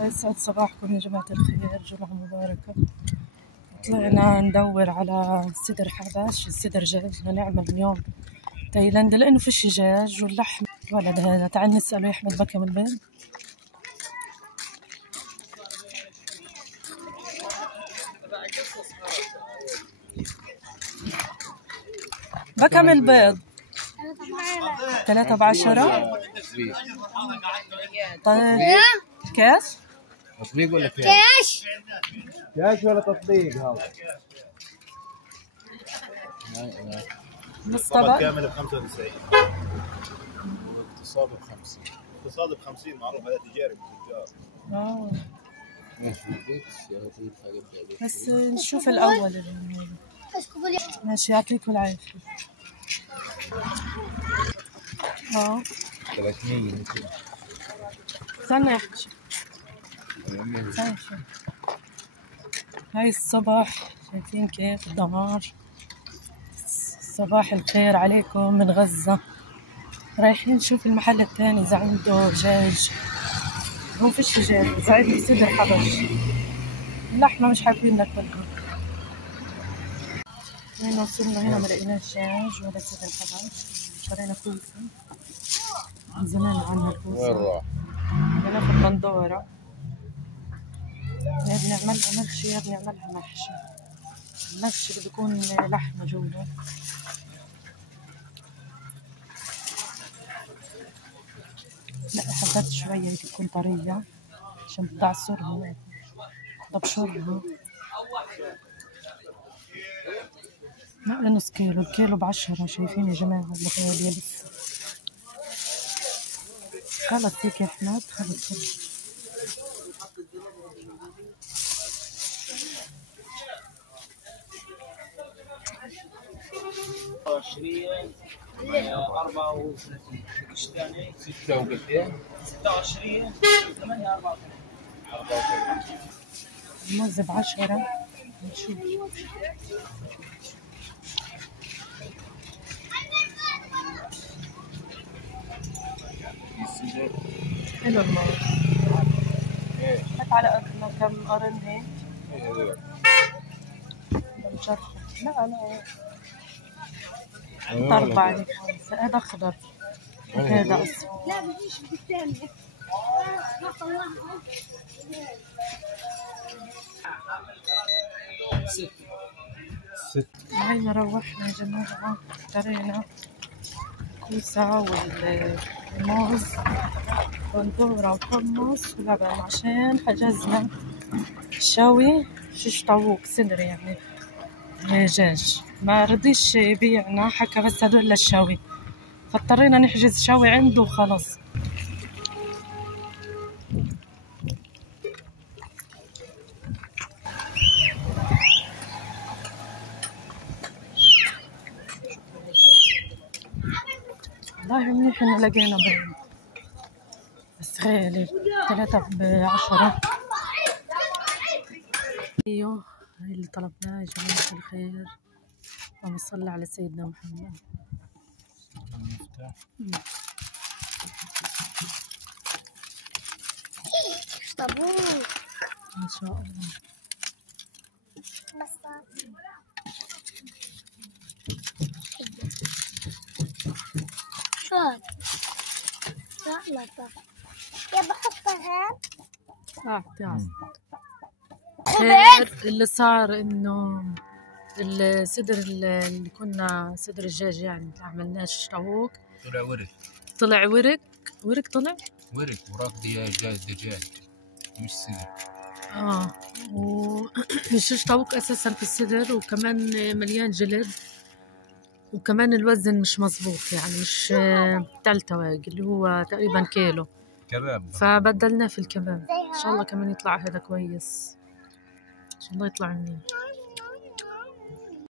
يسعد صباحكم يا جماعة الخير، جمعة مباركة. طلعنا ندور على صدر حبش، الصدر جاج لنعمل اليوم تايلاند لأنه فيش دجاج واللحم. الولد هذا تعال نسأله يا أحمد بكى من البيض. بكى من البيض 3 ب10. طيب كاش؟ تطبيق ولا كاش؟ كاش ولا تطبيق هذا؟ نص طبق كامل ب 95. اقتصاد ب50. اقتصاد ب50 معروف، هذا تجاري بالتجار. بس نشوف الأول. ماشي يعطيكم العافية. 300. استنى يا حجي. هاي الصبح شايفين كيف الدمار. صباح الخير عليكم من غزة. رايحين نشوف المحل الثاني إذا عنده دجاج. هو فيش دجاج، إذا عنده صدر حبش. اللحمة مش حابين ناكلها. وين وصلنا هنا ملقيناش دجاج ولا صدر حبش. شرينا كوسة من زمان عنها الكوسة. وين راح؟ بدنا ناخد بندورة. يا بنعملها محشي يا بنعملها محشي. المحشي بده يكون لحمة جوا. لا حطيت شوية هيك تكون طرية عشان بدي أعصرها، بدي أبشرها. لا نص كيلو، الكيلو ب10. شايفين يا جماعة الغالية لسه. خلص هيك يا أحمد، خلص. 26 34 الثاني 26 26 8 34. الموز ب10. نشوف حلو الموز. هات على قدنا كم قرن هيك. بنشرحه. لا 4 هيك 5. هذا أخضر وهذا أصفر. لا بديش بالثانية. هاي روحنا يا جماعة. اشترينا كوسة والموز بندورة وحمص ولبن عشان حجزنا شوي شيش طاووق صدر يعني دجاج. ما رضيش يبيعنا، حكى بس هدول للشوي، فاضطرينا نحجز شوي عنده وخلص. والله منيح إنه لقينا بيض بس غالي 3 ب10. ايوه هاي اللي طلبناه يا جماعة الخير. اللهم صل على سيدنا محمد. طابوق ما شاء الله. شو هاد؟ لا طبعا يا بحطها. تعال. خير اللي صار انه الصدر اللي كنا صدر الدجاج يعني اللي عملناش طاووق طلع ورك. طلع ورك طلع وراك دجاج مش صدر. ومش طاووق اساسا في الصدر، وكمان مليان جلد، وكمان الوزن مش مزبوط يعني مش 3 تواق اللي هو تقريبا كيلو كباب، فبدلناه في الكباب. ان شاء الله كمان يطلع هذا كويس، ان شاء الله يطلع منيح.